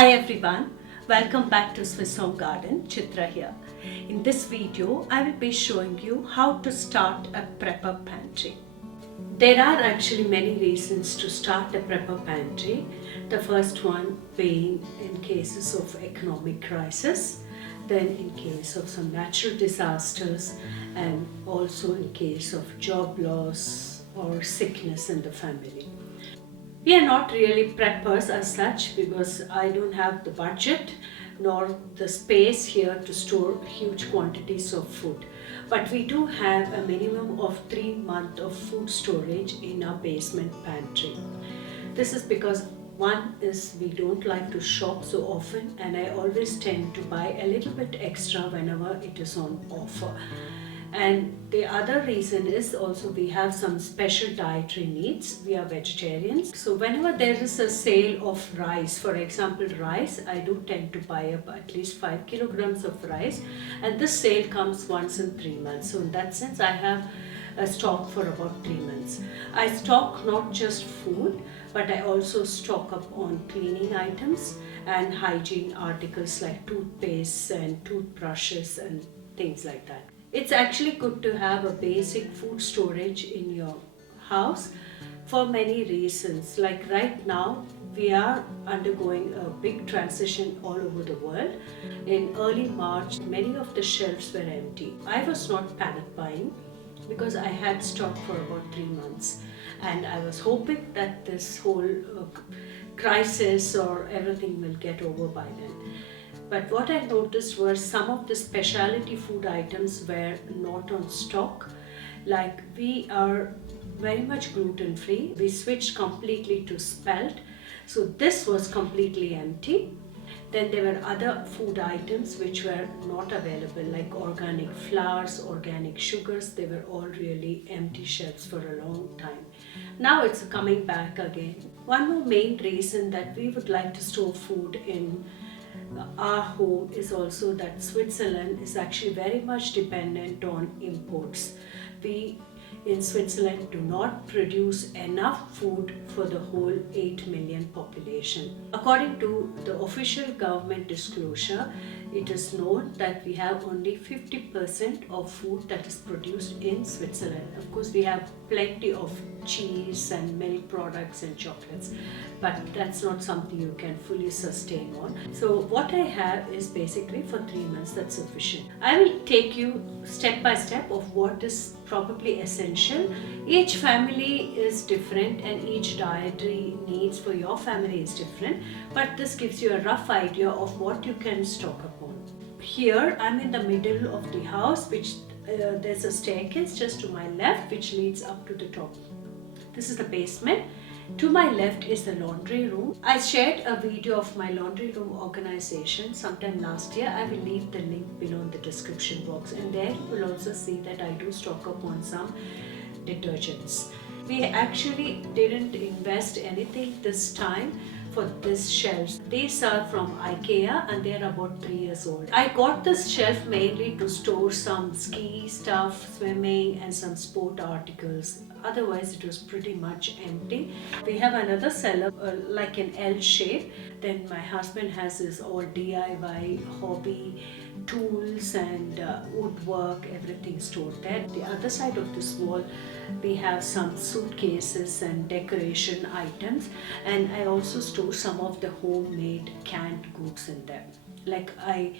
Hi everyone, welcome back to Swiss Home Garden. Chitra here. In this video, I will be showing you how to start a prepper pantry. There are actually many reasons to start a prepper pantry. The first one being in cases of economic crisis, then in case of some natural disasters, and also in case of job loss or sickness in the family. We are not really preppers as such because I don't have the budget nor the space here to store huge quantities of food. But we do have a minimum of 3 months of food storage in our basement pantry. This is because one is we don't like to shop so often, and I always tend to buy a little bit extra whenever it is on offer. And the other reason is also we have some special dietary needs. We are vegetarians. So whenever there is a sale of rice, for example rice, I do tend to buy up at least 5 kilograms of rice, and this sale comes once in 3 months. So in that sense I have a stock for about 3 months. I stock not just food, but I also stock up on cleaning items and hygiene articles like toothpaste and toothbrushes and things like that. It's actually good to have a basic food storage in your house for many reasons. Like right now, we are undergoing a big transition all over the world. In early March, many of the shelves were empty. I was not panic buying because I had stock for about 3 months, and I was hoping that this whole crisis or everything will get over by then. But what I noticed was some of the specialty food items were not on stock. Like we are very much gluten free. We switched completely to spelt. So this was completely empty. Then there were other food items which were not available, like organic flours, organic sugars. They were all really empty shelves for a long time. Now it's coming back again. One more main reason that we would like to store food in our home is also that Switzerland is actually very much dependent on imports. We in Switzerland do not produce enough food for the whole 8 million population. According to the official government disclosure, it is known that we have only 50% of food that is produced in Switzerland. Of course, we have plenty of cheese and milk products and chocolates, but that's not something you can fully sustain on. So what I have is basically for 3 months, that's sufficient. I will take you step by step of what is probably essential. Each family is different and each dietary needs for your family is different, but this gives you a rough idea of what you can stock upon. Here I'm in the middle of the house, which there's a staircase just to my left which leads up to the top. This is the basement. To my left is the laundry room. I shared a video of my laundry room organization sometime last year. I will leave the link below in the description box, and there you will also see that I do stock up on some detergents. We actually didn't invest anything this time for these shelves. These are from IKEA and they're about 3 years old. I got this shelf mainly to store some ski stuff, swimming and some sport articles. Otherwise it was pretty much empty. We have another cellar like an L shape. Then my husband has his all DIY hobby tools and woodwork, everything stored there. The other side of this wall we have some suitcases and decoration items, and I also store some of the homemade canned goods in there. Like I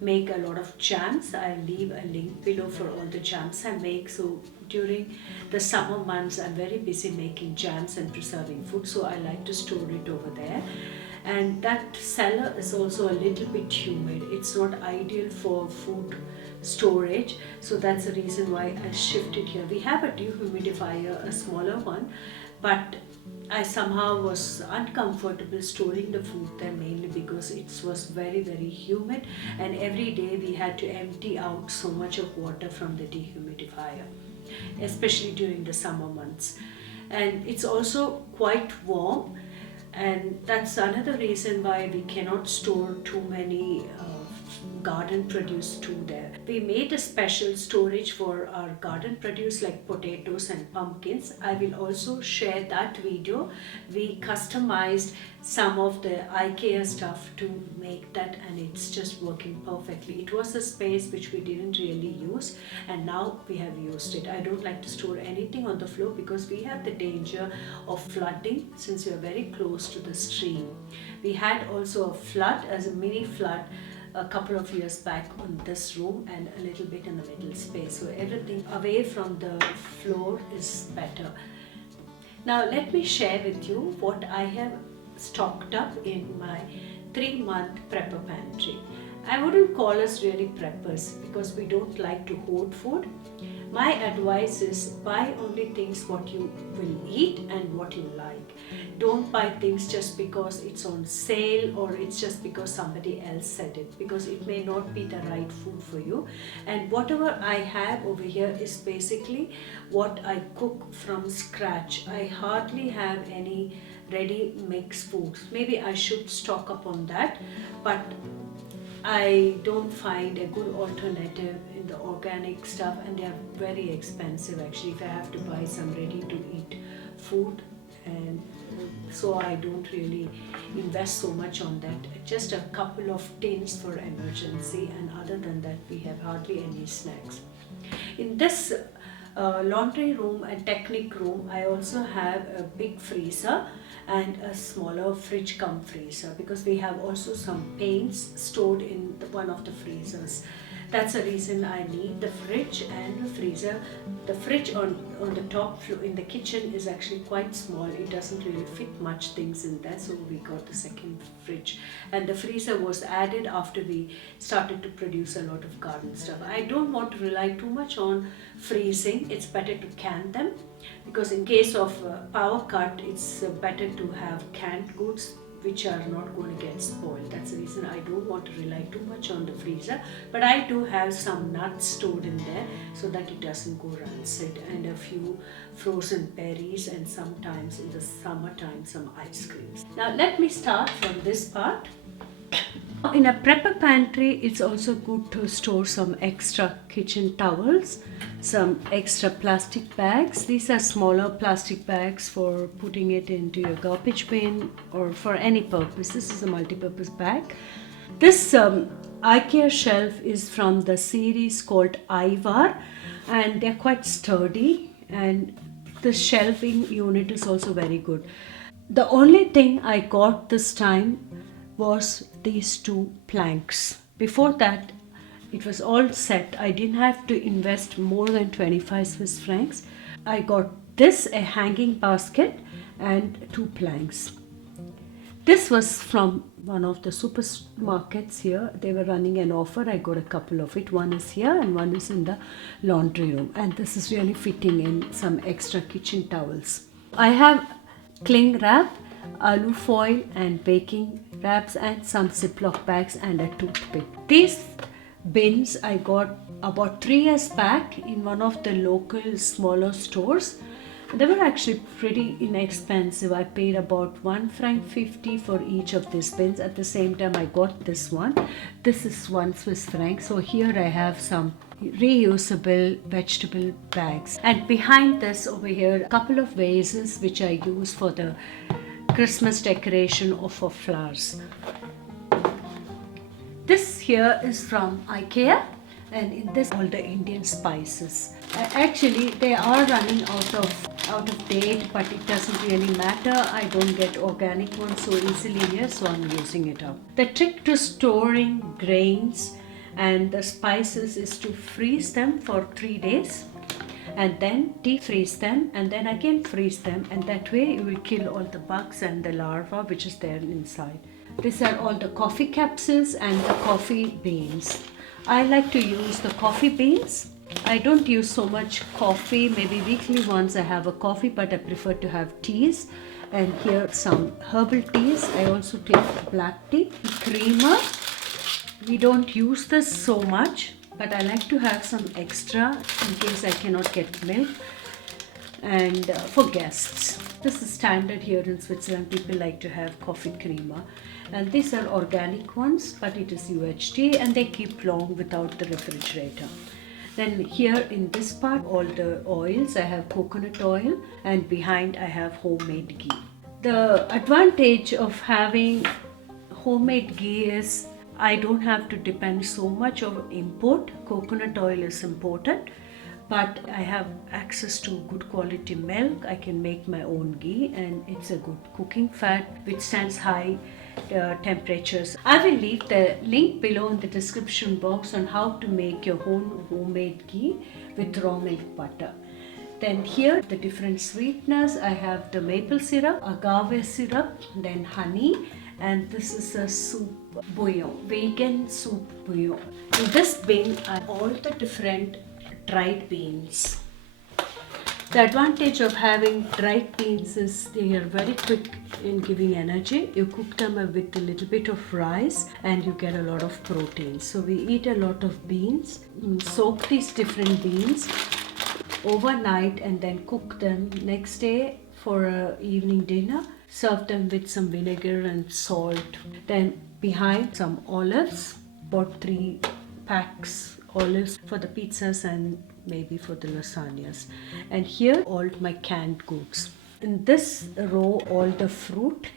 make a lot of jams. I leave a link below for all the jams I make. So during the summer months I'm very busy making jams and preserving food, so I like to store it over there. And that cellar is also a little bit humid. It's not ideal for food storage, so that's the reason why I shifted here. We have a dehumidifier, a smaller one, but I somehow was uncomfortable storing the food there, mainly because it was very humid, and every day we had to empty out so much of water from the dehumidifier, especially during the summer months. And it's also quite warm, and that's another reason why we cannot store too many garden produce too there. We made a special storage for our garden produce like potatoes and pumpkins. I will also share that video. We customized some of the IKEA stuff to make that, and it's just working perfectly. It was a space which we didn't really use, and now we have used it. I don't like to store anything on the floor because we have the danger of flooding since we are very close to the stream. We had also a flood, as a mini flood, a couple of years back on this room and a little bit in the middle space. So everything away from the floor is better. Now let me share with you what I have stocked up in my 3-month prepper pantry. I wouldn't call us really preppers because we don't like to hoard food. My advice is buy only things what you will eat and what you like. Don't buy things just because it's on sale or it's just because somebody else said it, because it may not be the right food for you. And whatever I have over here is basically what I cook from scratch. I hardly have any ready mixed foods. Maybe I should stock up on that, but I don't find a good alternative in the organic stuff, and they are very expensive actually if I have to buy some ready to eat food, and so I don't really invest so much on that. Just a couple of tins for emergency, and other than that we have hardly any snacks. In this laundry room and technique room, I also have a big freezer and a smaller fridge cum freezer because we have also some paints stored in one of the freezers. That's the reason I need the fridge and the freezer. The fridge on the top floor in the kitchen is actually quite small. It doesn't really fit much things in there, so we got the second fridge. And the freezer was added after we started to produce a lot of garden stuff. I don't want to rely too much on freezing. It's better to can them because in case of power cut, it's better to have canned goods which are not going to get spoiled. That's the reason I don't want to rely too much on the freezer, but I do have some nuts stored in there so that it doesn't go rancid, and a few frozen berries, and sometimes in the summertime some ice creams. Now let me start from this part. In a prepper pantry, it's also good to store some extra kitchen towels, some extra plastic bags. These are smaller plastic bags for putting it into your garbage bin or for any purpose. This is a multi-purpose bag. This IKEA shelf is from the series called Ivar, and they're quite sturdy, and the shelving unit is also very good. The only thing I got this time was these 2 planks. Before that, it was all set. I didn't have to invest more than 25 Swiss francs. I got this, a hanging basket, and 2 planks. This was from one of the supermarkets here. They were running an offer. I got a couple of it. One is here and one is in the laundry room. And this is really fitting in some extra kitchen towels. I have cling wrap, alu foil and baking wraps, and some Ziploc bags and a toothpick. These bins I got about 3 years back in one of the local smaller stores. They were actually pretty inexpensive. I paid about 1 franc 50 for each of these bins. At the same time I got this one. This is 1 Swiss franc. So here I have some reusable vegetable bags. And behind this over here, a couple of vases which I use for the Christmas decoration or for flowers. This here is from IKEA, and in this all the Indian spices. Actually they are running out of date, but it doesn't really matter. I don't get organic ones so easily here, so I'm using it up. The trick to storing grains and the spices is to freeze them for 3 days and then defreeze them and then again freeze them, and that way you will kill all the bugs and the larvae which is there inside. These are all the coffee capsules and the coffee beans. I like to use the coffee beans. I don't use so much coffee. Maybe weekly once I have a coffee, but I prefer to have teas. And here some herbal teas. I also take black tea. Creamer. We don't use this so much, but I like to have some extra in case I cannot get milk. and for guests. This is standard here in Switzerland. People like to have coffee creamer, and these are organic ones, but it is UHT and they keep long without the refrigerator. Then here in this part, all the oils, I have coconut oil, and behind I have homemade ghee. The advantage of having homemade ghee is I don't have to depend so much on import. Coconut oil is imported, but I have access to good quality milk. I can make my own ghee, and it's a good cooking fat which stands high temperatures. I will leave the link below in the description box on how to make your own homemade ghee with raw milk butter. Then here the different sweeteners. I have the maple syrup, agave syrup, then honey, and this is a soup bouillon, vegan soup bouillon. In this bin are all the different dried beans. The advantage of having dried beans is they are very quick in giving energy. You cook them with a little bit of rice and you get a lot of protein. So we eat a lot of beans, soak these different beans overnight and then cook them next day for an evening dinner. Serve them with some vinegar and salt. Then behind some olives, about 3 packs olives for the pizzas and maybe for the lasagnas. And here all my canned goods. In this row all the fruit.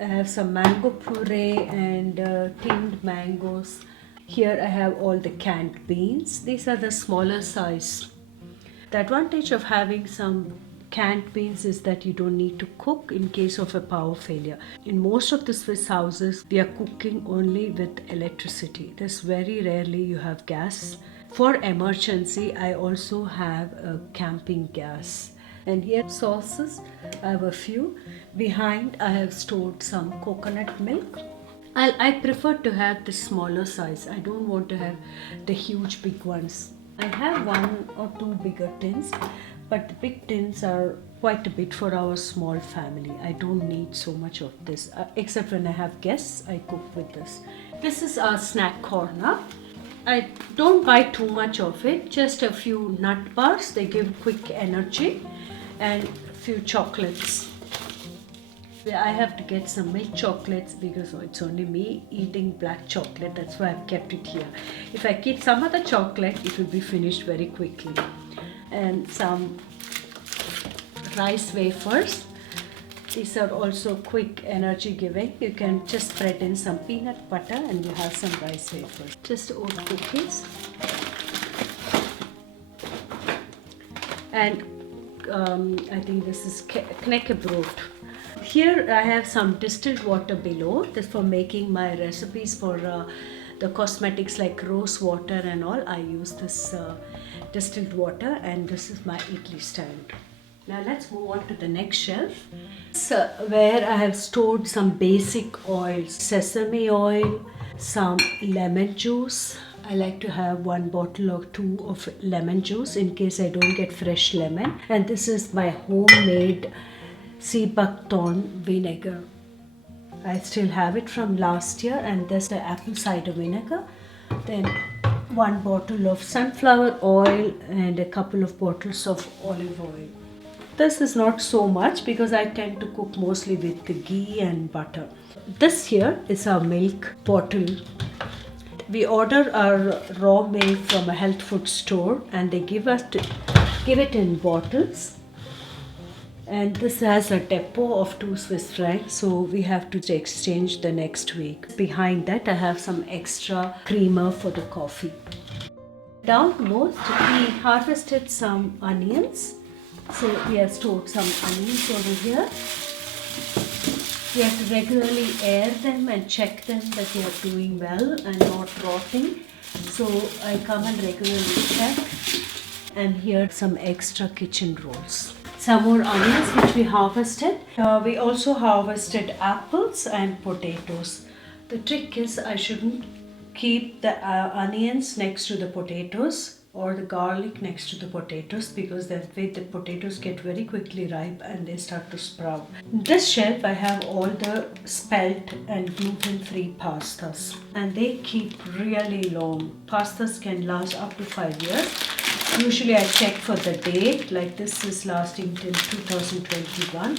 I have some mango puree and tinned mangoes. Here I have all the canned beans. These are the smaller size. The advantage of having some canned beans is that you don't need to cook in case of a power failure. In most of the Swiss houses, we are cooking only with electricity. There's very rarely you have gas. For emergency, I also have a camping gas. And here sauces, I have a few. Behind, I have stored some coconut milk. I prefer to have the smaller size. I don't want to have the huge big ones. I have 1 or 2 bigger tins, but the big tins are quite a bit for our small family. I don't need so much of this, except when I have guests, I cook with this. This is our snack corner. I don't buy too much of it, just a few nut bars, they give quick energy, and a few chocolates. I have to get some milk chocolates because it's only me eating black chocolate, that's why I've kept it here. If I keep some other chocolate, it will be finished very quickly. And some rice wafers. These are also quick energy giving. You can just spread in some peanut butter and you have some rice wafers. Just oat cookies. And I think this is knäckebrot. Here I have some distilled water below. This for making my recipes for the cosmetics like rose water and all. I use this distilled water, and this is my idli stand. Now let's move on to the next shelf. So where I have stored some basic oils, sesame oil, some lemon juice. I like to have 1 bottle or 2 of lemon juice in case I don't get fresh lemon. And this is my homemade Seebuckthorn vinegar. I still have it from last year, and there's the apple cider vinegar. Then 1 bottle of sunflower oil and a couple of bottles of olive oil. This is not so much because I tend to cook mostly with the ghee and butter. This here is our milk bottle. We order our raw milk from a health food store and they give it in bottles. And this has a depot of 2 Swiss francs, so we have to exchange the next week. Behind that I have some extra creamer for the coffee. Downmost we harvested some onions. So we have stored some onions over here. We have to regularly air them and check them that they are doing well and not rotting. So I come and regularly check. And here some extra kitchen rolls. Some more onions which we harvested. We also harvested apples and potatoes. The trick is I shouldn't keep the onions next to the potatoes or the garlic next to the potatoes, because that way the potatoes get very quickly ripe and they start to sprout. In this shelf I have all the spelt and gluten-free pastas, and they keep really long. Pastas can last up to 5 years. Usually I check for the date, like this is lasting till 2021.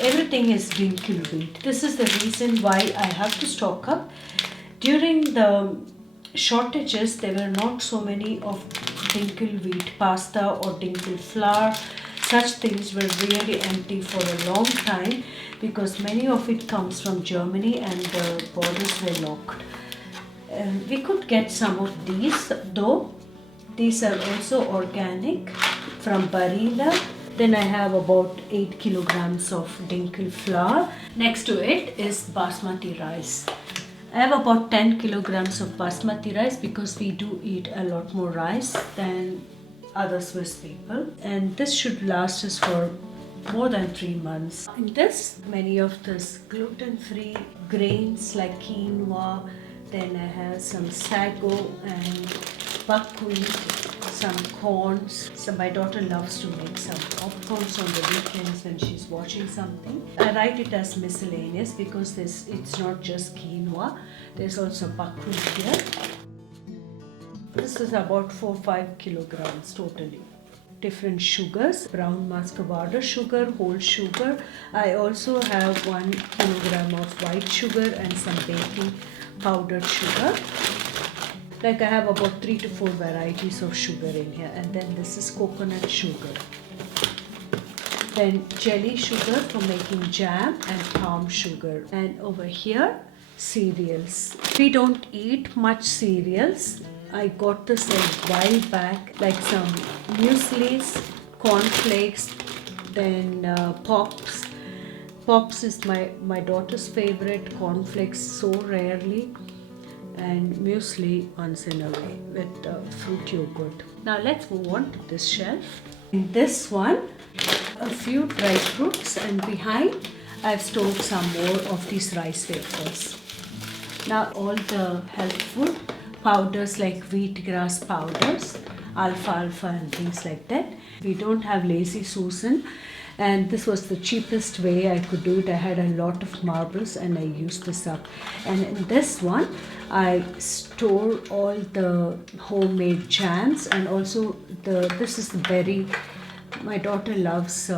Everything is dinkel wheat. This is the reason why I have to stock up. During the shortages, there were not so many of dinkel wheat pasta or dinkel flour. Such things were really empty for a long time because many of it comes from Germany and the borders were locked. We could get some of these though. These are also organic from Barilla. Then I have about 8 kilograms of dinkel flour. Next to it is basmati rice. I have about 10 kilograms of basmati rice because we do eat a lot more rice than other Swiss people. And this should last us for more than 3 months. In this, many of this gluten-free grains like quinoa. Then I have some sago and buckwheat, some corns. So my daughter loves to make some popcorns on the weekends when she's watching something. I write it as miscellaneous because it's not just quinoa. There's also buckwheat here. This is about 4-5 kilograms totally. Different sugars, brown muscovado sugar, whole sugar. I also have 1 kilogram of white sugar and some baking powdered sugar. Like I have about 3 to 4 varieties of sugar in here, and then this is coconut sugar. Then jelly sugar for making jam and palm sugar. And over here, cereals. We don't eat much cereals. I got this a while back, like some mueslis, cornflakes, then pops. Pops is my daughter's favorite, cornflakes so rarely, and muesli once in a way with fruit yogurt. Now let's move on to this shelf. In this one, a few dry fruits, and behind I've stored some more of these rice wafers. Now all the health food powders like wheatgrass powders, alfalfa and things like that. We don't have Lazy Susan, and this was the cheapest way I could do it. I had a lot of marbles and I used this up. And in this one, I store all the homemade jams, and also this is the berry. My daughter loves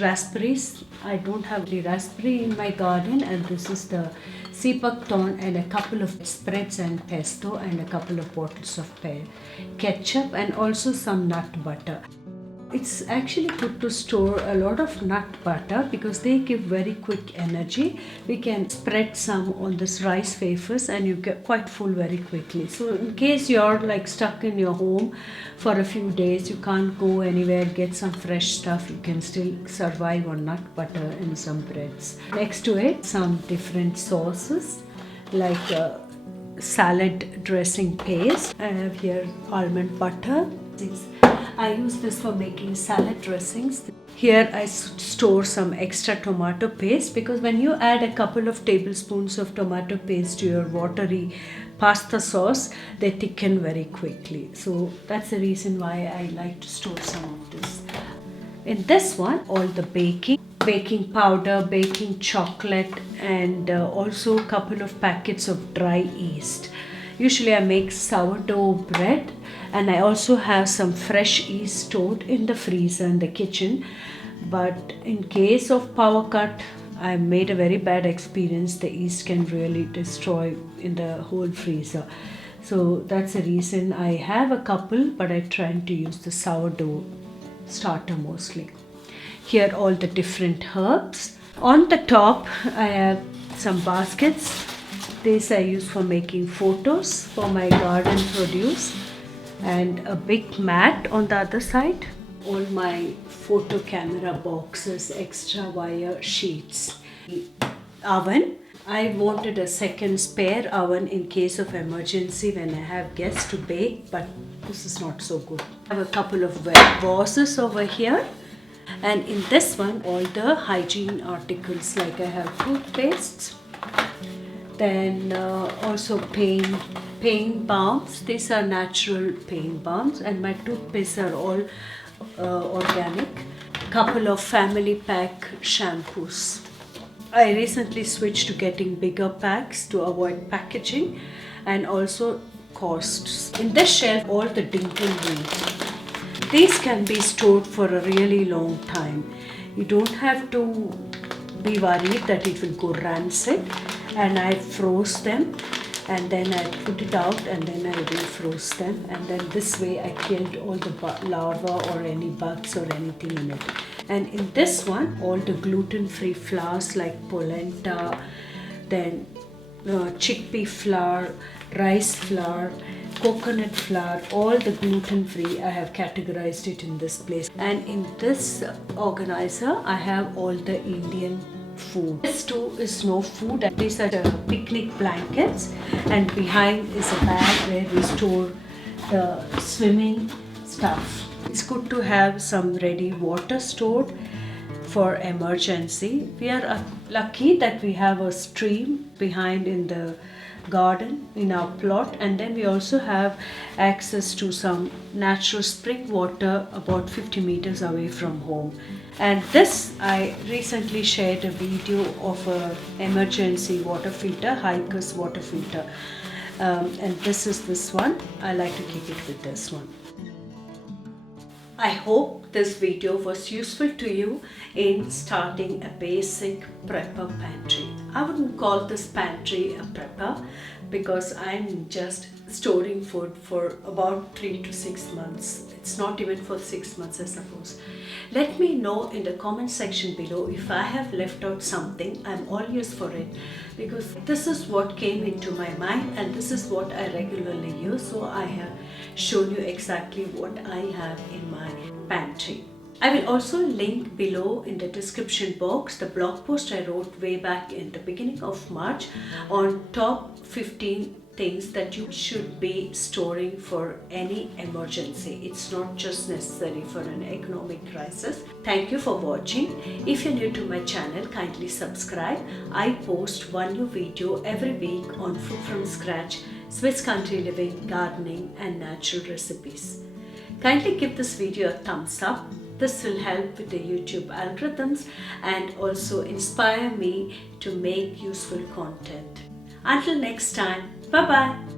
raspberries. I don't have the raspberry in my garden, and this is the sepak thorn and a couple of spreads and pesto and a couple of bottles of ketchup and also some nut butter. It's actually good to store a lot of nut butter because they give very quick energy. We can spread some on this rice wafers and you get quite full very quickly. So in case you're like stuck in your home for a few days, you can't go anywhere, get some fresh stuff, you can still survive on nut butter and some breads. Next to it, some different sauces like salad dressing paste. I have here almond butter. I use this for making salad dressings. Here I store some extra tomato paste because when you add a couple of tablespoons of tomato paste to your watery pasta sauce, they thicken very quickly. So that's the reason why I like to store some of this. In this one, all the baking powder, baking chocolate, and also a couple of packets of dry yeast. Usually I make sourdough bread, and I also have some fresh yeast stored in the freezer in the kitchen. But in case of power cut, I made a very bad experience. The yeast can really destroy in the whole freezer. So that's the reason I have a couple, but I try to use the sourdough starter mostly. Here all the different herbs. On the top I have some baskets. These I use for making photos for my garden produce, and a big mat on the other side. All my photo camera boxes, extra wire sheets. Oven. I wanted a second spare oven in case of emergency when I have guests to bake, but this is not so good. I have a couple of vases over here. And in this one, all the hygiene articles, like I have toothpastes, then also pain balms. These are natural pain balms, and my toothpastes are all organic. Couple of family pack shampoos. I recently switched to getting bigger packs to avoid packaging, and also costs. In this shelf, all the dinglery. These can be stored for a really long time. You don't have to be worried that it will go rancid. And I froze them, and then I put it out, and then I refroze them, and then this way I killed all the larvae or any bugs or anything in it. And in this one, all the gluten-free flours like polenta, then chickpea flour, rice flour, coconut flour, all the gluten-free, I have categorized it in this place. And in this organizer, I have all the Indian food. This too is no food. These are the picnic blankets, and behind is a bag where we store the swimming stuff. It's good to have some ready water stored for emergency. We are lucky that we have a stream behind in the garden in our plot, and then we also have access to some natural spring water about 50 meters away from home. And this, I recently shared a video of a emergency water filter, hiker's water filter, and this is this one. I like to keep it with this one. I hope this video was useful to you in starting a basic prepper pantry. I wouldn't call this pantry a prepper because I'm just storing food for about 3 to 6 months. It's not even for 6 months, I suppose. Let me know in the comment section below if I have left out something. I'm all ears for it, because this is what came into my mind and this is what I regularly use. So I have shown you exactly what I have in my pantry. I will also link below in the description box the blog post I wrote way back in the beginning of March on top 15 things that you should be storing for any emergency. It's not just necessary for an economic crisis. Thank you for watching. If you're new to my channel, kindly subscribe. I post one new video every week on food from scratch, Swiss country living, gardening and natural recipes. Kindly give this video a thumbs up. This will help with the YouTube algorithms and also inspire me to make useful content. Until next time, bye-bye.